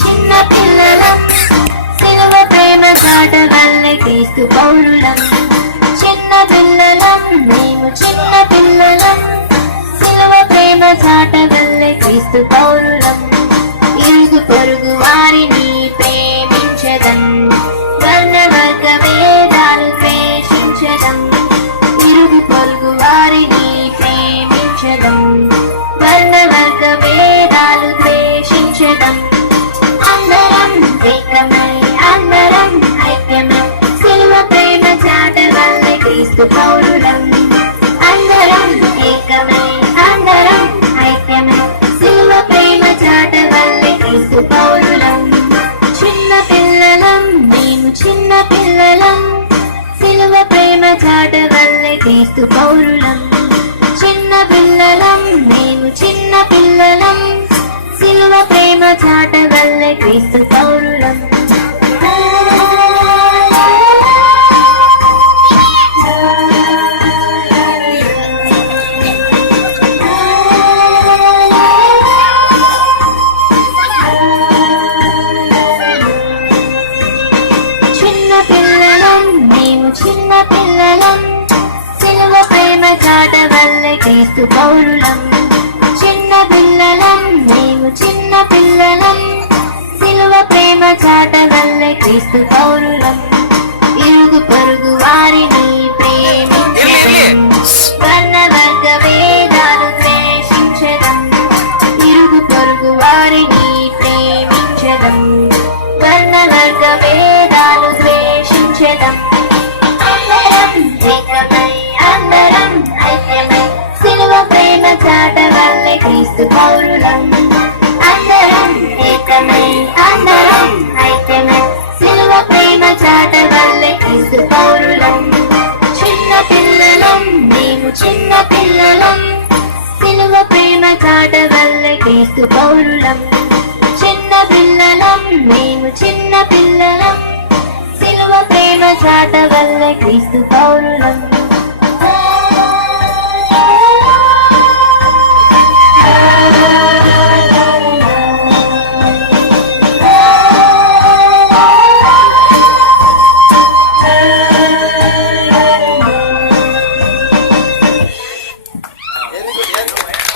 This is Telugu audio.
చిన్న పిల్లలం, సిలువ ప్రేమ చాటవల్లే క్రీస్తు పౌరులం. చిన్న పిల్లలం, మేము చిన్న పిల్లలం, సిలువ ప్రేమ చాటవల్లే క్రీస్తు పౌరులం. ఇరుగు పొరుగు వారిని ప్రేమించడం, వర్ణవర్గ భేదాలు ద్వేషించడం. ఇరుగు పొరుగు వారిని ప్రేమించడం, వర్ణవర్గ భేదాలు ద్వేషించడం. అందరం ఏకమై, అందరం ఐక్యమై, సిలువ ప్రేమ చాటవల్లే క్రీస్తు పౌరులం. అందరం ఏకమై, అందరం ఐక్యమై, సిలువ ప్రేమ చాటవల్లే క్రీస్తు పౌరులం. చిన్న పిల్లలం, మేము చిన్న పిల్లలం, సిలువ ప్రేమ చాటవల్లే క్రీస్తు పౌరులం. చిన్న పిల్లలం, మేము చిన్న పిల్లలం, సిలువ ప్రేమ చాటవల్లే క్రీస్తు పౌరులం. చిన్న పిల్లలం, సిలువ ప్రేమ చాటవల్లే క్రీస్తు పౌరులం. చిన్న పిల్లలం, మేము చిన్న పిల్లలం, సిలువ ప్రేమ చాటవల్లే క్రీస్తు పౌరులం. ఇరుగు పొరుగు వారిని ప్రేమించడం, వర్ణవర్గ భేదాలు ద్వేషించడం. ఇరుగు పొరుగు వారిని ప్రేమించడం, వర్ణవర్గ భేదాలు ద్వేషించడం. అందరం ఐక్యమై, సిలువ ప్రేమ చాటవల్లే క్రీస్తు పౌరులం. అందరం ఏకమై, అందరం ఐక్యమై, సిలువ ప్రేమ చాటవల్లే క్రీస్తు పౌరులం. చిన్న పిల్లలం, మేము చిన్న పిల్లలం, సిలువ ప్రేమ చాటవల్లే క్రీస్తు పౌరులం. చిన్న పిల్లలం, మేము చిన్న పిల్లలం, సిలువ ప్రేమ చాటవల్లే క్రీస్తు పౌరులం.